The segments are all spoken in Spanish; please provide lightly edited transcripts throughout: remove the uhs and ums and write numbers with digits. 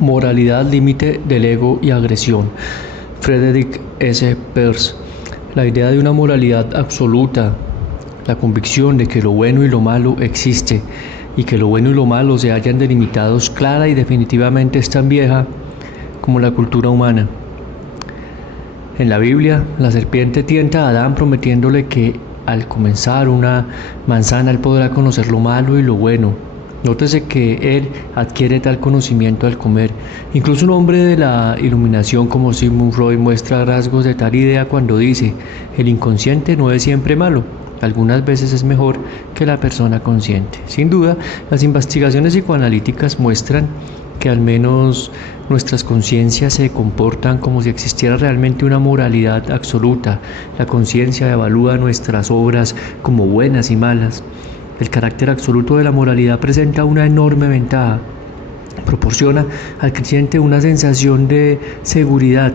Moralidad, límite del ego y agresión. Frederick S. Peirce. La idea de una moralidad absoluta, la convicción de que lo bueno y lo malo existe y que lo bueno y lo malo se hallan delimitados clara y definitivamente es tan vieja como la cultura humana. En la Biblia, la serpiente tienta a Adán prometiéndole que al comenzar una manzana él podrá conocer lo malo y lo bueno. Nótese que él adquiere tal conocimiento al comer. Incluso un hombre de la iluminación como Sigmund Freud muestra rasgos de tal idea cuando dice: el inconsciente no es siempre malo, algunas veces es mejor que la persona consciente. Sin duda, las investigaciones psicoanalíticas muestran que al menos nuestras conciencias se comportan como si existiera realmente una moralidad absoluta. La conciencia evalúa nuestras obras como buenas y malas. El carácter absoluto de la moralidad presenta una enorme ventaja. Proporciona al creyente una sensación de seguridad.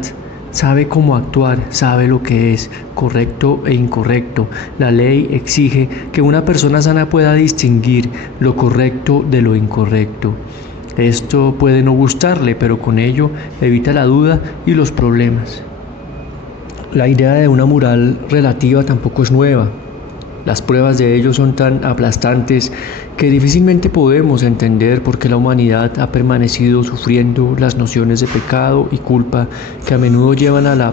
Sabe cómo actuar, sabe lo que es correcto e incorrecto. La ley exige que una persona sana pueda distinguir lo correcto de lo incorrecto. Esto puede no gustarle, pero con ello evita la duda y los problemas. La idea de una moral relativa tampoco es nueva. Las pruebas de ello son tan aplastantes que difícilmente podemos entender por qué la humanidad ha permanecido sufriendo las nociones de pecado y culpa que a menudo llevan a la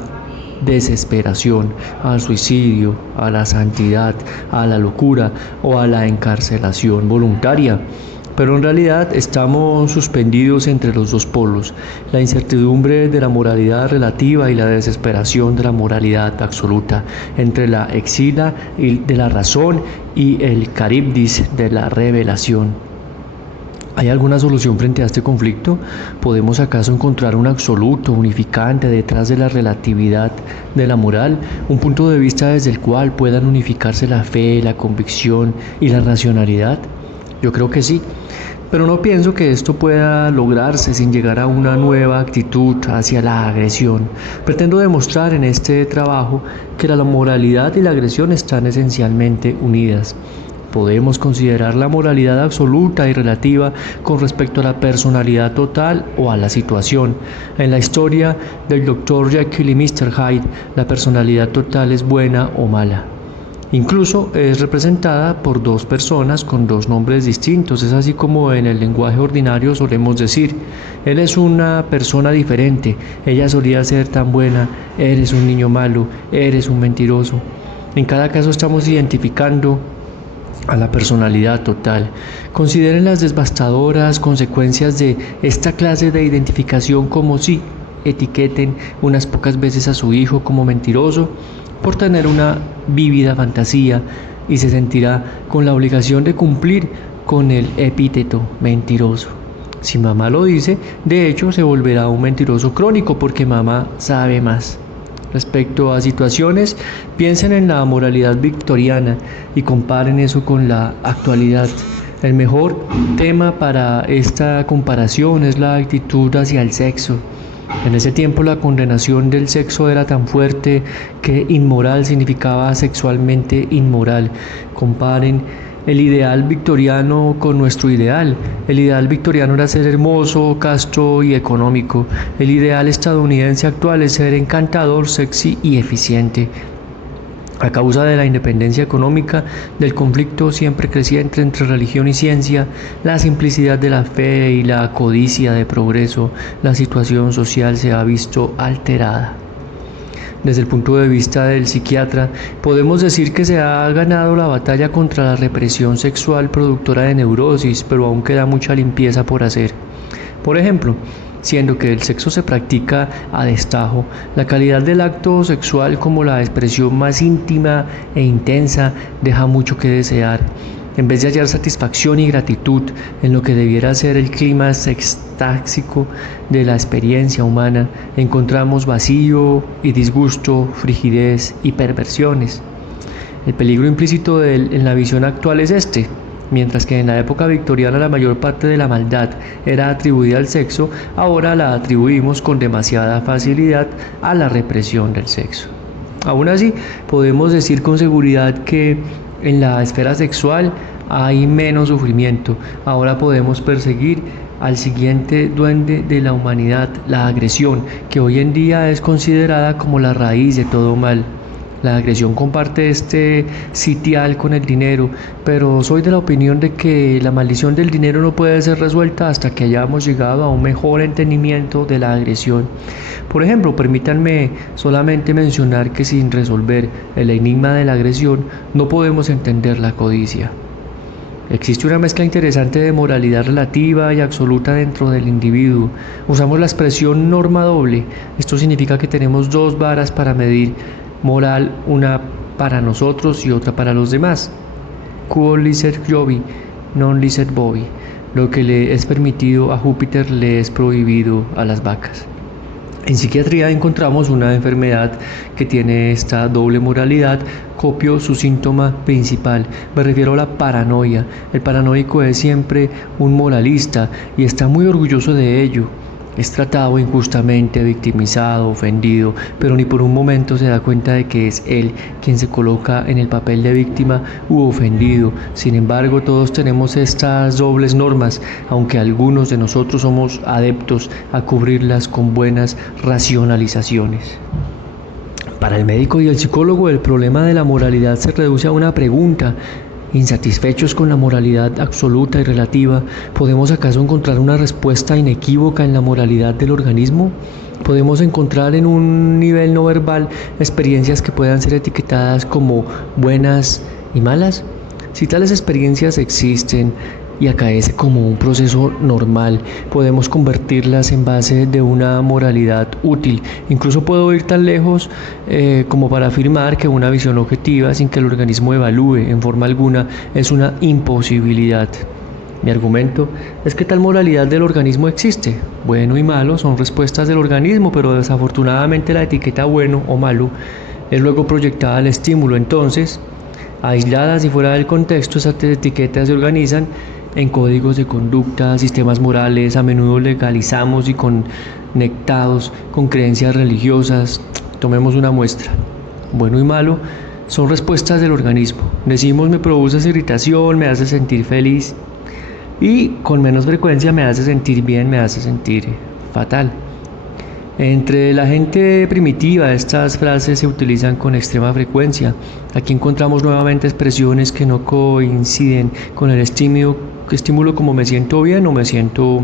desesperación, al suicidio, a la santidad, a la locura o a la encarcelación voluntaria. Pero en realidad estamos suspendidos entre los dos polos, la incertidumbre de la moralidad relativa y la desesperación de la moralidad absoluta, entre la exila de la razón y el caribdis de la revelación. ¿Hay alguna solución frente a este conflicto? ¿Podemos acaso encontrar un absoluto unificante detrás de la relatividad de la moral? ¿Un punto de vista desde el cual puedan unificarse la fe, la convicción y la racionalidad? Yo creo que sí, pero no pienso que esto pueda lograrse sin llegar a una nueva actitud hacia la agresión. Pretendo demostrar en este trabajo que la moralidad y la agresión están esencialmente unidas. Podemos considerar la moralidad absoluta y relativa con respecto a la personalidad total o a la situación. En la historia del Dr. Jekyll y Mr. Hyde, la personalidad total es buena o mala. Incluso es representada por dos personas con dos nombres distintos. Es así como en el lenguaje ordinario solemos decir: él es una persona diferente, ella solía ser tan buena, eres un niño malo, eres un mentiroso. En cada caso estamos identificando a la personalidad total. Consideren las devastadoras consecuencias de esta clase de identificación, como si etiqueten unas pocas veces a su hijo como mentiroso por tener una vívida fantasía y se sentirá con la obligación de cumplir con el epíteto mentiroso. Si mamá lo dice, de hecho se volverá un mentiroso crónico porque mamá sabe más. Respecto a situaciones, piensen en la moralidad victoriana y comparen eso con la actualidad. El mejor tema para esta comparación es la actitud hacia el sexo. En ese tiempo la condenación del sexo era tan fuerte que inmoral significaba sexualmente inmoral. Comparen el ideal victoriano con nuestro ideal. El ideal victoriano era ser hermoso, casto y económico. El ideal estadounidense actual es ser encantador, sexy y eficiente. A causa de la independencia económica, del conflicto siempre creciente entre religión y ciencia, la simplicidad de la fe y la codicia de progreso, la situación social se ha visto alterada. Desde el punto de vista del psiquiatra, podemos decir que se ha ganado la batalla contra la represión sexual productora de neurosis, pero aún queda mucha limpieza por hacer. Por ejemplo, siendo que el sexo se practica a destajo, la calidad del acto sexual como la expresión más íntima e intensa deja mucho que desear. En vez de hallar satisfacción y gratitud en lo que debiera ser el clima extáxico de la experiencia humana, encontramos vacío y disgusto, frigidez y perversiones. El peligro implícito en la visión actual es este. Mientras que en la época victoriana la mayor parte de la maldad era atribuida al sexo, ahora la atribuimos con demasiada facilidad a la represión del sexo. Aún así, podemos decir con seguridad que en la esfera sexual hay menos sufrimiento. Ahora podemos perseguir al siguiente duende de la humanidad, la agresión, que hoy en día es considerada como la raíz de todo mal. La agresión comparte este sitial con el dinero, pero soy de la opinión de que la maldición del dinero no puede ser resuelta hasta que hayamos llegado a un mejor entendimiento de la agresión. Por ejemplo, permítanme solamente mencionar que sin resolver el enigma de la agresión no podemos entender la codicia. Existe una mezcla interesante de moralidad relativa y absoluta dentro del individuo. Usamos la expresión norma doble. Esto significa que tenemos dos varas para medir moral, una para nosotros y otra para los demás. Quo licet Jovi, non licet bovi. Lo que le es permitido a Júpiter le es prohibido a las vacas. En psiquiatría encontramos una enfermedad que tiene esta doble moralidad. Copio su síntoma principal. Me refiero a la paranoia. El paranoico es siempre un moralista y está muy orgulloso de ello. Es tratado injustamente, victimizado, ofendido, pero ni por un momento se da cuenta de que es él quien se coloca en el papel de víctima u ofendido. Sin embargo, todos tenemos estas dobles normas, aunque algunos de nosotros somos adeptos a cubrirlas con buenas racionalizaciones. Para el médico y el psicólogo, el problema de la moralidad se reduce a una pregunta. Insatisfechos con la moralidad absoluta y relativa, ¿podemos acaso encontrar una respuesta inequívoca en la moralidad del organismo? ¿Podemos encontrar en un nivel no verbal experiencias que puedan ser etiquetadas como buenas y malas? Si tales experiencias existen y acaece como un proceso normal, podemos convertirlas en base de una moralidad útil. Incluso puedo ir tan lejos como para afirmar que una visión objetiva sin que el organismo evalúe en forma alguna es una imposibilidad. Mi argumento es que tal moralidad del organismo existe. Bueno y malo son respuestas del organismo, pero desafortunadamente la etiqueta bueno o malo es luego proyectada al estímulo. Entonces, aisladas y fuera del contexto, esas etiquetas se organizan en códigos de conducta, sistemas morales, a menudo legalizamos y conectados con creencias religiosas. Tomemos una muestra. Bueno y malo son respuestas del organismo. Decimos me produces irritación, me hace sentir feliz y con menos frecuencia me hace sentir bien, me hace sentir fatal. Entre la gente primitiva estas frases se utilizan con extrema frecuencia. Aquí encontramos nuevamente expresiones que no coinciden con el estímulo como me siento bien o me siento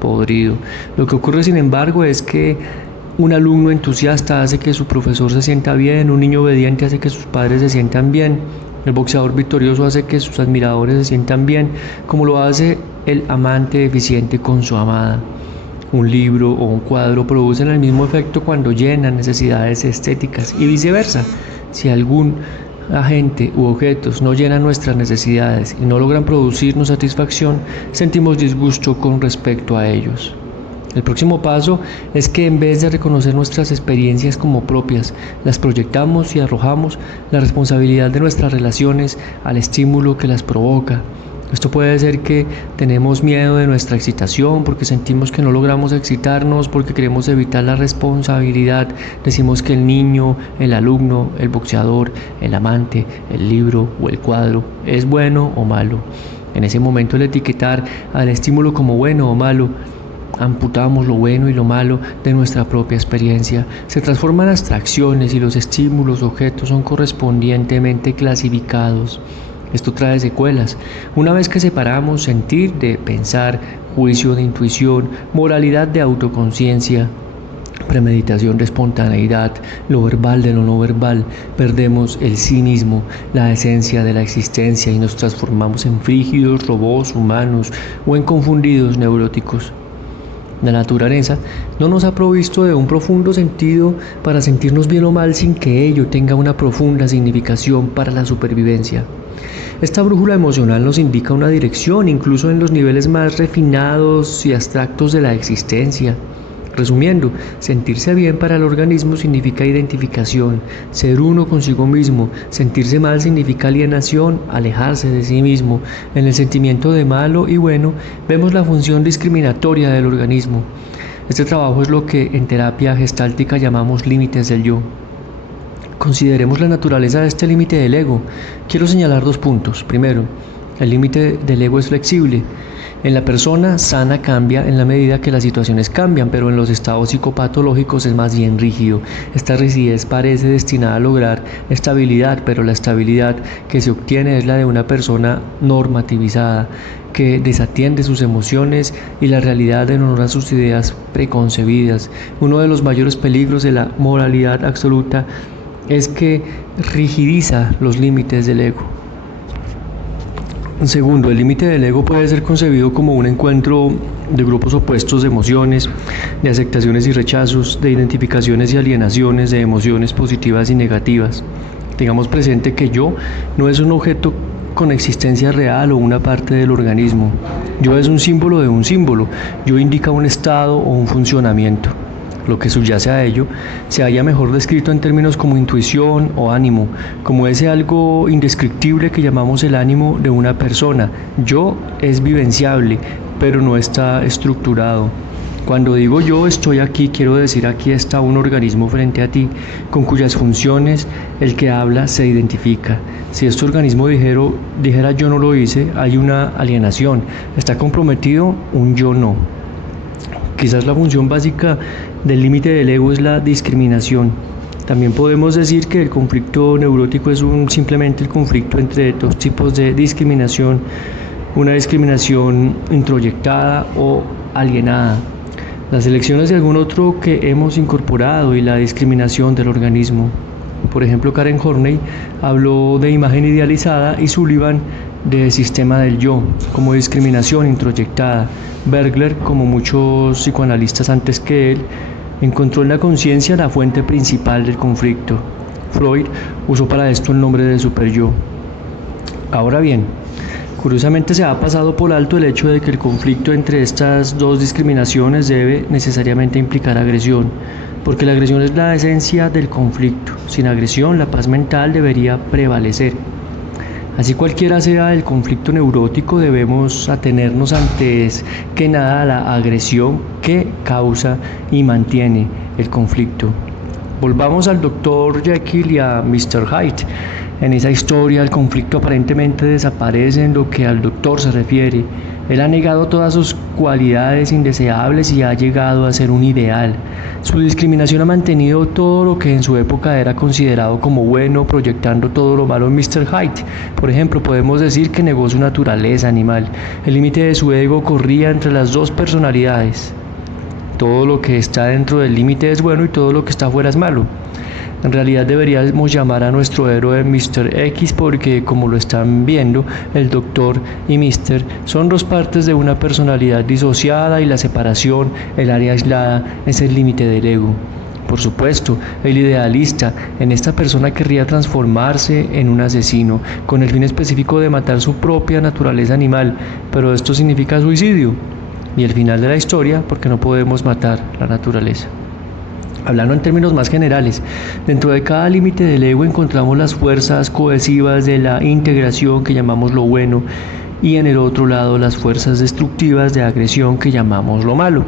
podrido. Lo que ocurre sin embargo es que un alumno entusiasta hace que su profesor se sienta bien, un niño obediente hace que sus padres se sientan bien, el boxeador victorioso hace que sus admiradores se sientan bien, como lo hace el amante eficiente con su amada. Un libro o un cuadro producen el mismo efecto cuando llenan necesidades estéticas y viceversa. Si algún agente u objetos no llenan nuestras necesidades y no logran producirnos satisfacción, sentimos disgusto con respecto a ellos. El próximo paso es que en vez de reconocer nuestras experiencias como propias, las proyectamos y arrojamos la responsabilidad de nuestras relaciones al estímulo que las provoca. Esto puede ser que tenemos miedo de nuestra excitación porque sentimos que no logramos excitarnos, porque queremos evitar la responsabilidad. Decimos que el niño, el alumno, el boxeador, el amante, el libro o el cuadro es bueno o malo. En ese momento, el etiquetar al estímulo como bueno o malo, amputamos lo bueno y lo malo de nuestra propia experiencia. Se transforman en abstracciones y los estímulos, objetos son correspondientemente clasificados. Esto trae secuelas. Una vez que separamos sentir de pensar, juicio de intuición, moralidad de autoconciencia, premeditación de espontaneidad, lo verbal de lo no verbal, perdemos el sí mismo, la esencia de la existencia y nos transformamos en frígidos robots humanos o en confundidos neuróticos. La naturaleza no nos ha provisto de un profundo sentido para sentirnos bien o mal sin que ello tenga una profunda significación para la supervivencia. Esta brújula emocional nos indica una dirección, incluso en los niveles más refinados y abstractos de la existencia. Resumiendo, sentirse bien para el organismo significa identificación, ser uno consigo mismo. Sentirse mal significa alienación, alejarse de sí mismo. En el sentimiento de malo y bueno, vemos la función discriminatoria del organismo. Este trabajo es lo que en terapia gestáltica llamamos límites del yo. Consideremos la naturaleza de este límite del ego. Quiero señalar 2 puntos. Primero, El límite del ego es flexible. En la persona sana cambia en la medida que las situaciones cambian, pero en los estados psicopatológicos es más bien rígido. Esta rigidez parece destinada a lograr estabilidad, pero la estabilidad que se obtiene es la de una persona normativizada, que desatiende sus emociones y la realidad en honor a sus ideas preconcebidas. Uno de los mayores peligros de la moralidad absoluta es que rigidiza los límites del ego. Segundo, el límite del ego puede ser concebido como un encuentro de grupos opuestos de emociones, de aceptaciones y rechazos, de identificaciones y alienaciones, de emociones positivas y negativas. Tengamos presente que yo no es un objeto con existencia real o una parte del organismo. Yo es un símbolo de un símbolo. Yo indica un estado o un funcionamiento. Lo que subyace a ello se halla mejor descrito en términos como intuición o ánimo, como ese algo indescriptible que llamamos el ánimo de una persona. Yo es vivenciable, pero no está estructurado. Cuando digo yo estoy aquí, quiero decir aquí está un organismo frente a ti, con cuyas funciones el que habla se identifica. Si este organismo dijera yo no lo hice, hay una alienación. Está comprometido un yo no. Quizás la función básica del límite del ego es la discriminación. También podemos decir que el conflicto neurótico es simplemente el conflicto entre dos tipos de discriminación, una discriminación introyectada o alienada, las elecciones de algún otro que hemos incorporado y la discriminación del organismo. Por ejemplo, Karen Horney habló de imagen idealizada y Sullivan de sistema del yo, como discriminación introyectada. Bergler, como muchos psicoanalistas antes que él, encontró en la conciencia la fuente principal del conflicto. Freud usó para esto el nombre de superyo. Ahora bien, curiosamente se ha pasado por alto el hecho de que el conflicto entre estas dos discriminaciones debe necesariamente implicar agresión, porque la agresión es la esencia del conflicto. Sin agresión, la paz mental debería prevalecer. Así cualquiera sea el conflicto neurótico, debemos atenernos antes que nada a la agresión que causa y mantiene el conflicto. Volvamos al Dr. Jekyll y a Mr. Hyde. En esa historia el conflicto aparentemente desaparece en lo que al doctor se refiere. Él ha negado todas sus cualidades indeseables y ha llegado a ser un ideal. Su discriminación ha mantenido todo lo que en su época era considerado como bueno, proyectando todo lo malo en Mr. Hyde. Por ejemplo, podemos decir que negó su naturaleza animal. El límite de su ego corría entre las dos personalidades. Todo lo que está dentro del límite es bueno y todo lo que está fuera es malo. En realidad deberíamos llamar a nuestro héroe Mr. X porque, como lo están viendo, el doctor y Mr. son dos partes de una personalidad disociada y la separación, el área aislada, es el límite del ego. Por supuesto, el idealista en esta persona querría transformarse en un asesino con el fin específico de matar su propia naturaleza animal, pero esto significa suicidio. Y el final de la historia, porque no podemos matar la naturaleza. Hablando en términos más generales, dentro de cada límite del ego encontramos las fuerzas cohesivas de la integración que llamamos lo bueno y en el otro lado las fuerzas destructivas de agresión que llamamos lo malo.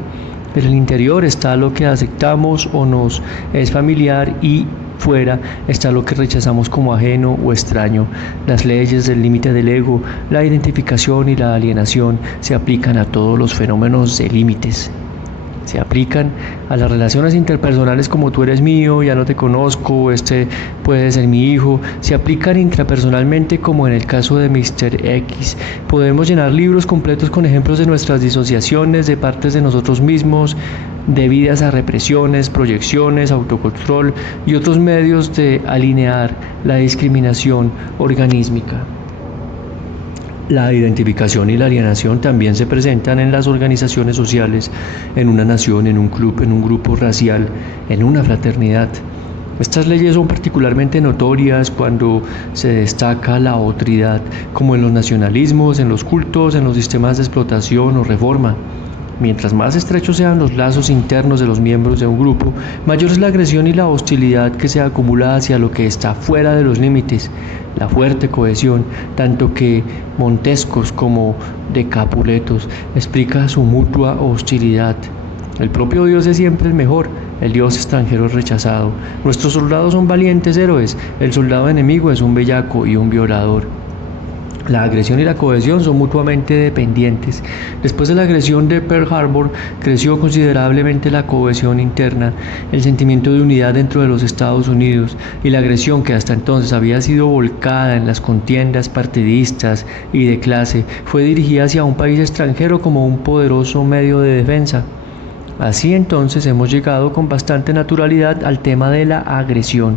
En el interior está lo que aceptamos o nos es familiar y fuera está lo que rechazamos como ajeno o extraño. Las leyes del límite del ego, la identificación y la alienación se aplican a todos los fenómenos de límites. Se aplican a las relaciones interpersonales como tú eres mío, ya no te conozco, este puede ser mi hijo. Se aplican intrapersonalmente como en el caso de Mr. X. Podemos llenar libros completos con ejemplos de nuestras disociaciones, de partes de nosotros mismos, debidas a represiones, proyecciones, autocontrol y otros medios de alinear la discriminación organísmica. La identificación y la alienación también se presentan en las organizaciones sociales, en una nación, en un club, en un grupo racial, en una fraternidad. Estas leyes son particularmente notorias cuando se destaca la otridad, como en los nacionalismos, en los cultos, en los sistemas de explotación o reforma. Mientras más estrechos sean los lazos internos de los miembros de un grupo, mayor es la agresión y la hostilidad que se acumula hacia lo que está fuera de los límites. La fuerte cohesión, tanto que Montescos como de Capuletos, explica su mutua hostilidad. El propio Dios es siempre el mejor, el Dios extranjero es rechazado. Nuestros soldados son valientes héroes, el soldado enemigo es un bellaco y un violador. La agresión y la cohesión son mutuamente dependientes. Después de la agresión de Pearl Harbor, creció considerablemente la cohesión interna, el sentimiento de unidad dentro de los Estados Unidos, y la agresión que hasta entonces había sido volcada en las contiendas partidistas y de clase, fue dirigida hacia un país extranjero como un poderoso medio de defensa. Así entonces hemos llegado con bastante naturalidad al tema de la agresión.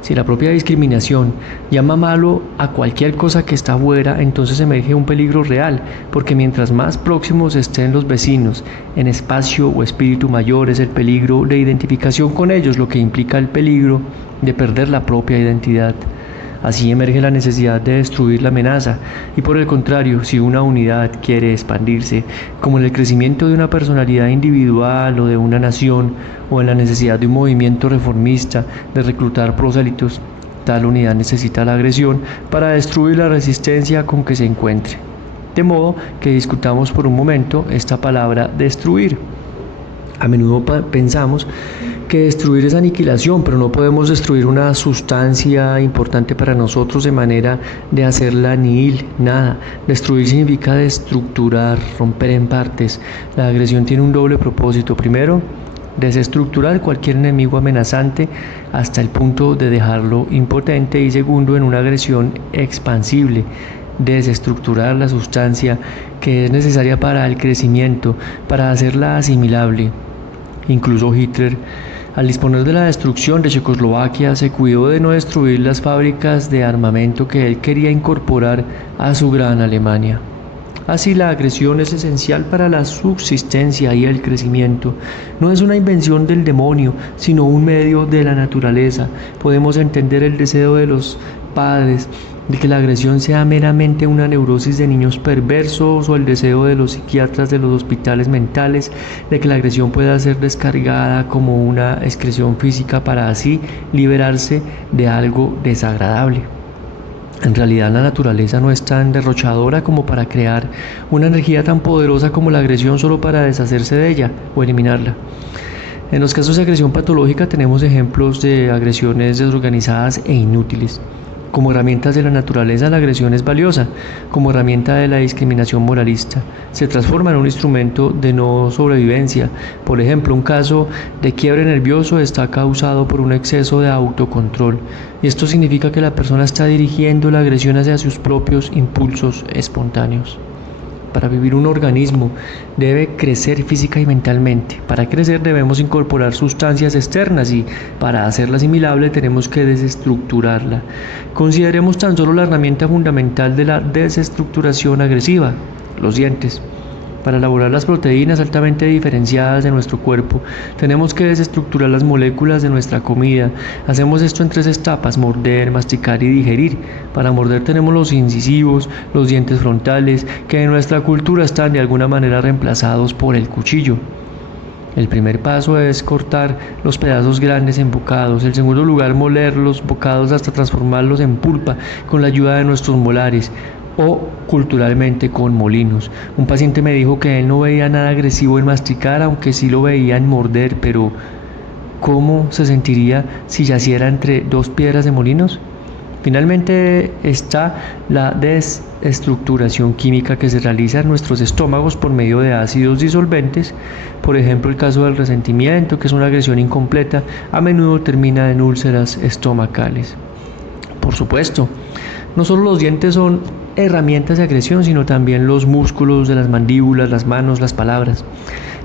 Si la propia discriminación llama malo a cualquier cosa que está fuera, entonces emerge un peligro real, porque mientras más próximos estén los vecinos, en espacio o espíritu mayor es el peligro de identificación con ellos, lo que implica el peligro de perder la propia identidad. Así emerge la necesidad de destruir la amenaza, y por el contrario, si una unidad quiere expandirse, como en el crecimiento de una personalidad individual o de una nación, o en la necesidad de un movimiento reformista de reclutar prosélitos, tal unidad necesita la agresión para destruir la resistencia con que se encuentre. De modo que discutamos por un momento esta palabra destruir. A menudo pensamos que destruir es aniquilación, pero no podemos destruir una sustancia importante para nosotros de manera de hacerla nihil, nada. Destruir significa destructurar, romper en partes. La agresión tiene un doble propósito. Primero, desestructurar cualquier enemigo amenazante hasta el punto de dejarlo impotente, y segundo, en una agresión expansible, desestructurar la sustancia que es necesaria para el crecimiento, para hacerla asimilable. Incluso Hitler, al disponer de la destrucción de Checoslovaquia, se cuidó de no destruir las fábricas de armamento que él quería incorporar a su gran Alemania. Así, la agresión es esencial para la subsistencia y el crecimiento. No es una invención del demonio, sino un medio de la naturaleza. Podemos entender el deseo de los padres de que la agresión sea meramente una neurosis de niños perversos, o el deseo de los psiquiatras de los hospitales mentales de que la agresión pueda ser descargada como una excreción física para así liberarse de algo desagradable. En realidad, la naturaleza no es tan derrochadora como para crear una energía tan poderosa como la agresión solo para deshacerse de ella o eliminarla. En los casos de agresión patológica tenemos ejemplos de agresiones desorganizadas e inútiles. Como herramientas de la naturaleza, la agresión es valiosa. Como herramienta de la discriminación moralista, se transforma en un instrumento de no sobrevivencia. Por ejemplo, un caso de quiebre nervioso está causado por un exceso de autocontrol, y esto significa que la persona está dirigiendo la agresión hacia sus propios impulsos espontáneos. Para vivir, un organismo debe crecer física y mentalmente. Para crecer debemos incorporar sustancias externas, y para hacerla asimilable tenemos que desestructurarla. Consideremos tan solo la herramienta fundamental de la desestructuración agresiva: los dientes. Para elaborar las proteínas altamente diferenciadas de nuestro cuerpo, tenemos que desestructurar las moléculas de nuestra comida. Hacemos esto en 3 etapas: morder, masticar y digerir. Para morder tenemos los incisivos, los dientes frontales, que en nuestra cultura están de alguna manera reemplazados por el cuchillo. El primer paso es cortar los pedazos grandes en bocados. En segundo lugar, moler los bocados hasta transformarlos en pulpa con la ayuda de nuestros molares, o culturalmente con molinos. Un paciente me dijo que él no veía nada agresivo en masticar, aunque sí lo veía en morder, pero ¿cómo se sentiría si yaciera entre 2 piedras de molinos? Finalmente está la desestructuración química, que se realiza en nuestros estómagos por medio de ácidos disolventes. Por ejemplo, el caso del resentimiento, que es una agresión incompleta, a menudo termina en úlceras estomacales. Por supuesto, no solo los dientes son herramientas de agresión, sino también los músculos de las mandíbulas, las manos, las palabras.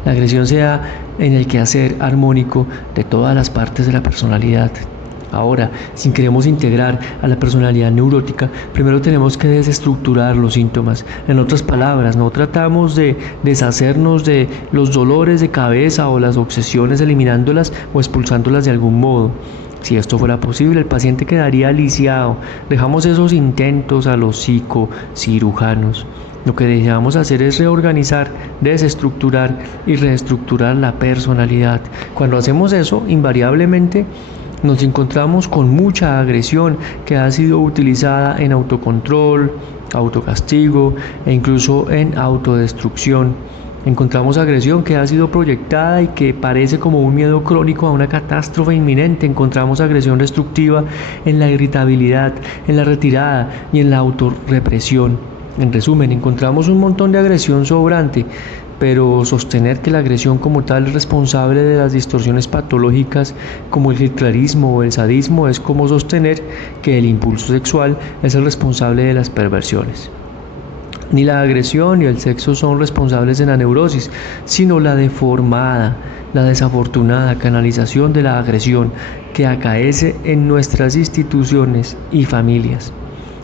La agresión se da en el quehacer armónico de todas las partes de la personalidad. Ahora, si queremos integrar a la personalidad neurótica, primero tenemos que desestructurar los síntomas. En otras palabras, no tratamos de deshacernos de los dolores de cabeza o las obsesiones eliminándolas o expulsándolas de algún modo. Si esto fuera posible, el paciente quedaría lisiado. Dejamos esos intentos a los psicocirujanos. Lo que deseamos hacer es reorganizar, desestructurar y reestructurar la personalidad. Cuando hacemos eso, invariablemente nos encontramos con mucha agresión que ha sido utilizada en autocontrol, autocastigo e incluso en autodestrucción. Encontramos agresión que ha sido proyectada y que parece como un miedo crónico a una catástrofe inminente. Encontramos agresión destructiva en la irritabilidad, en la retirada y en la autorrepresión. En resumen, encontramos un montón de agresión sobrante, pero sostener que la agresión como tal es responsable de las distorsiones patológicas como el hitlerismo o el sadismo es como sostener que el impulso sexual es el responsable de las perversiones. Ni la agresión ni el sexo son responsables de la neurosis, sino la deformada, la desafortunada canalización de la agresión que acaece en nuestras instituciones y familias,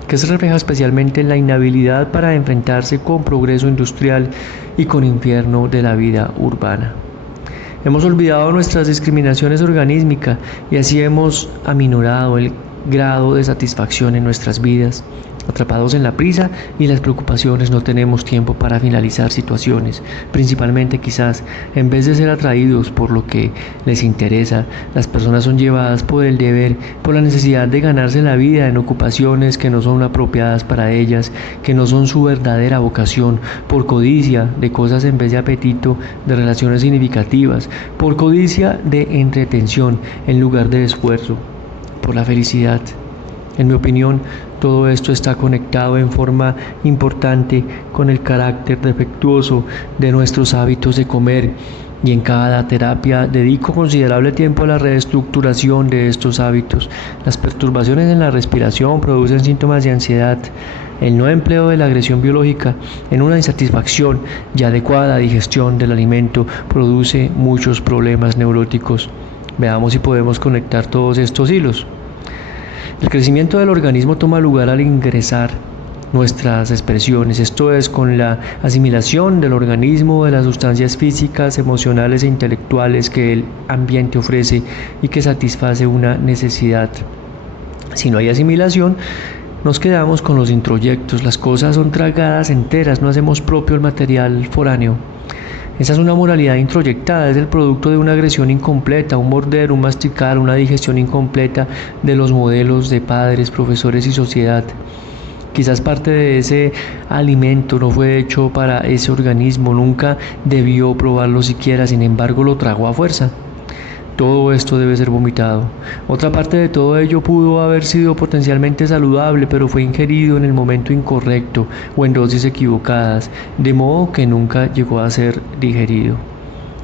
que se refleja especialmente en la inhabilidad para enfrentarse con progreso industrial y con infierno de la vida urbana. Hemos olvidado nuestras discriminaciones organísmicas y así hemos aminorado el grado de satisfacción en nuestras vidas. Atrapados en la prisa y las preocupaciones no tenemos tiempo para finalizar situaciones. Principalmente quizás, en vez de ser atraídos por lo que les interesa, las personas son llevadas por el deber, por la necesidad de ganarse la vida en ocupaciones que no son apropiadas para ellas, que no son su verdadera vocación, por codicia de cosas en vez de apetito de relaciones significativas, por codicia de entretención en lugar de esfuerzo, por la felicidad. En mi opinión, todo esto está conectado en forma importante con el carácter defectuoso de nuestros hábitos de comer, y en cada terapia dedico considerable tiempo a la reestructuración de estos hábitos. Las perturbaciones en la respiración producen síntomas de ansiedad. El no empleo de la agresión biológica en una insatisfacción y adecuada digestión del alimento produce muchos problemas neuróticos. Veamos si podemos conectar todos estos hilos. El crecimiento del organismo toma lugar al ingresar nuestras expresiones, esto es, con la asimilación del organismo de las sustancias físicas, emocionales e intelectuales que el ambiente ofrece y que satisface una necesidad. Si no hay asimilación, nos quedamos con los introyectos, las cosas son tragadas enteras, no hacemos propio el material foráneo. Esa es una moralidad introyectada, es el producto de una agresión incompleta, un morder, un masticar, una digestión incompleta de los modelos de padres, profesores y sociedad. Quizás parte de ese alimento no fue hecho para ese organismo, nunca debió probarlo siquiera, sin embargo lo tragó a fuerza. Todo esto debe ser vomitado. Otra parte de todo ello pudo haber sido potencialmente saludable, pero fue ingerido en el momento incorrecto o en dosis equivocadas, de modo que nunca llegó a ser digerido.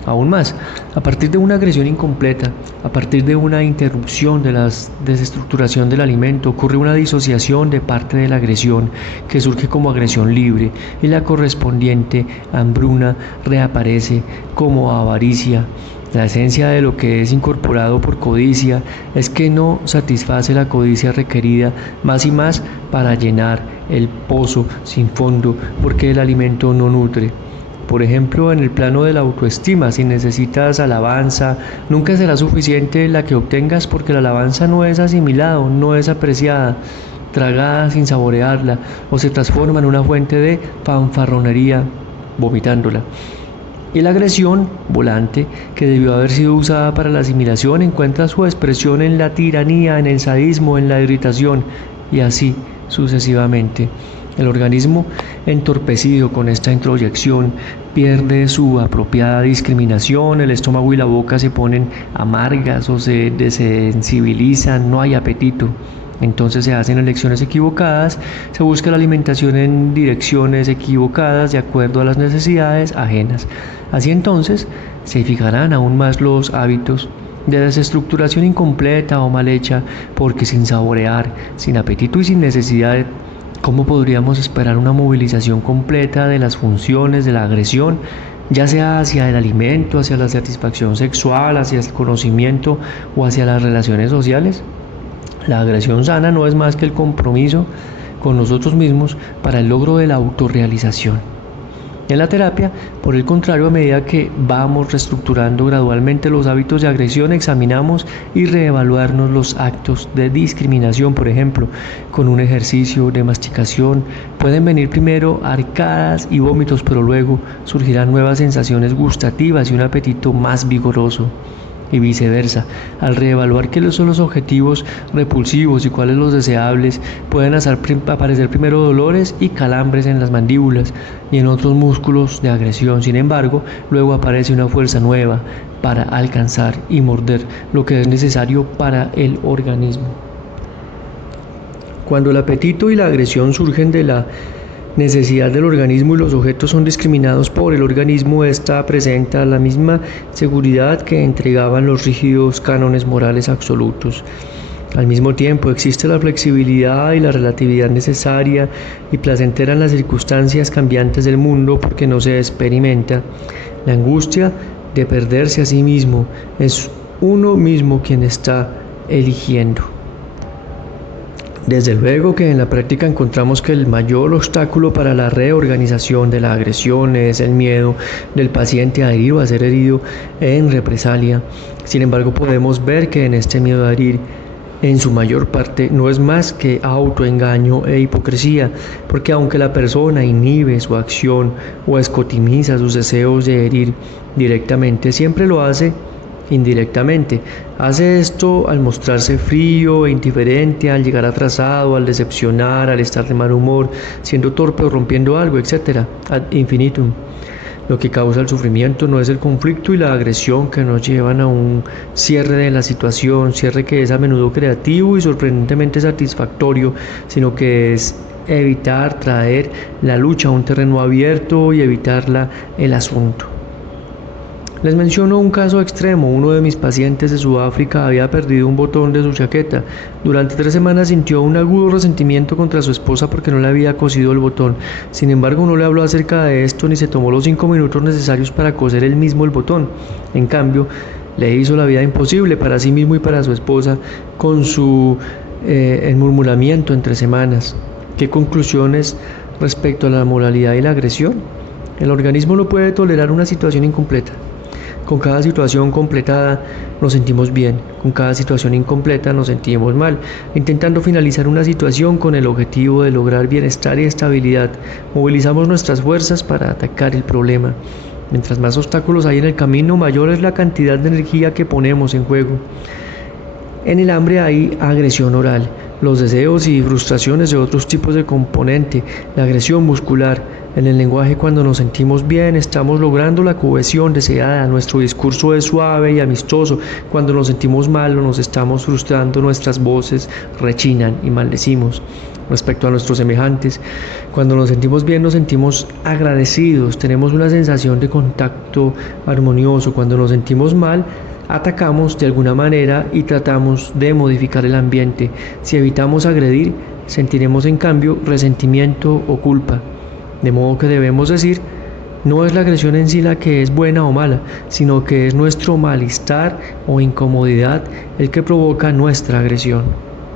Aún más, a partir de una agresión incompleta, a partir de una interrupción de la desestructuración del alimento, ocurre una disociación de parte de la agresión que surge como agresión libre y la correspondiente hambruna reaparece como avaricia. La esencia de lo que es incorporado por codicia es que no satisface la codicia requerida más y más para llenar el pozo sin fondo, porque el alimento no nutre. Por ejemplo, en el plano de la autoestima, si necesitas alabanza, nunca será suficiente la que obtengas porque la alabanza no es asimilada, no es apreciada, tragada sin saborearla, o se transforma en una fuente de fanfarronería, vomitándola. Y la agresión volante, que debió haber sido usada para la asimilación, encuentra su expresión en la tiranía, en el sadismo, en la irritación, y así sucesivamente. El organismo, entorpecido con esta introyección, pierde su apropiada discriminación, el estómago y la boca se ponen amargas o se desensibilizan, no hay apetito. Entonces se hacen elecciones equivocadas, se busca la alimentación en direcciones equivocadas de acuerdo a las necesidades ajenas. Así entonces se fijarán aún más los hábitos de desestructuración incompleta o mal hecha, porque sin saborear, sin apetito y sin necesidad, ¿cómo podríamos esperar una movilización completa de las funciones de la agresión, ya sea hacia el alimento, hacia la satisfacción sexual, hacia el conocimiento o hacia las relaciones sociales? La agresión sana no es más que el compromiso con nosotros mismos para el logro de la autorrealización. En la terapia, por el contrario, a medida que vamos reestructurando gradualmente los hábitos de agresión, examinamos y reevaluarnos los actos de discriminación. Por ejemplo, con un ejercicio de masticación pueden venir primero arcadas y vómitos, pero luego surgirán nuevas sensaciones gustativas y un apetito más vigoroso. y viceversa. Al reevaluar qué son los objetivos repulsivos y cuáles los deseables, pueden aparecer primero dolores y calambres en las mandíbulas y en otros músculos de agresión. Sin embargo, luego aparece una fuerza nueva para alcanzar y morder lo que es necesario para el organismo. Cuando el apetito y la agresión surgen de la necesidad del organismo y los objetos son discriminados por el organismo, esta presenta la misma seguridad que entregaban los rígidos cánones morales absolutos. Al mismo tiempo existe la flexibilidad y la relatividad necesaria y placentera en las circunstancias cambiantes del mundo, porque no se experimenta la angustia de perderse a sí mismo. Es uno mismo quien está eligiendo. Desde luego que en la práctica encontramos que el mayor obstáculo para la reorganización de la agresión es el miedo del paciente a herir o a ser herido en represalia. Sin embargo, podemos ver que en este miedo a herir, en su mayor parte, no es más que autoengaño e hipocresía, porque aunque la persona inhibe su acción o escotimiza sus deseos de herir directamente, siempre lo hace indirectamente. Hace esto al mostrarse frío e indiferente, al llegar atrasado, al decepcionar, al estar de mal humor, siendo torpe o rompiendo algo, etc. Ad infinitum. Lo que causa el sufrimiento no es el conflicto y la agresión que nos llevan a un cierre de la situación, cierre que es a menudo creativo y sorprendentemente satisfactorio, sino que es evitar traer la lucha a un terreno abierto y evitarla el asunto. Les menciono un caso extremo. Uno de mis pacientes de Sudáfrica había perdido un botón de su chaqueta. Durante 3 semanas sintió un agudo resentimiento contra su esposa porque no le había cosido el botón. Sin embargo, no le habló acerca de esto ni se tomó los 5 minutos necesarios para coser él mismo el botón. En cambio, le hizo la vida imposible para sí mismo y para su esposa con su enmurmuramiento entre semanas. ¿Qué conclusiones respecto a la moralidad y la agresión? El organismo no puede tolerar una situación incompleta. Con cada situación completada nos sentimos bien, con cada situación incompleta nos sentimos mal, intentando finalizar una situación con el objetivo de lograr bienestar y estabilidad. Movilizamos nuestras fuerzas para atacar el problema. Mientras más obstáculos hay en el camino, mayor es la cantidad de energía que ponemos en juego. En el hambre hay agresión oral, los deseos y frustraciones de otros tipos de componente, la agresión muscular. En el lenguaje, cuando nos sentimos bien, estamos logrando la cohesión deseada, nuestro discurso es suave y amistoso. Cuando nos sentimos mal o nos estamos frustrando, nuestras voces rechinan y maldecimos. Respecto a nuestros semejantes, cuando nos sentimos bien nos sentimos agradecidos, tenemos una sensación de contacto armonioso. Cuando nos sentimos mal, atacamos de alguna manera y tratamos de modificar el ambiente. Si evitamos agredir, sentiremos en cambio resentimiento o culpa. De modo que debemos decir, no es la agresión en sí la que es buena o mala, sino que es nuestro malestar o incomodidad el que provoca nuestra agresión.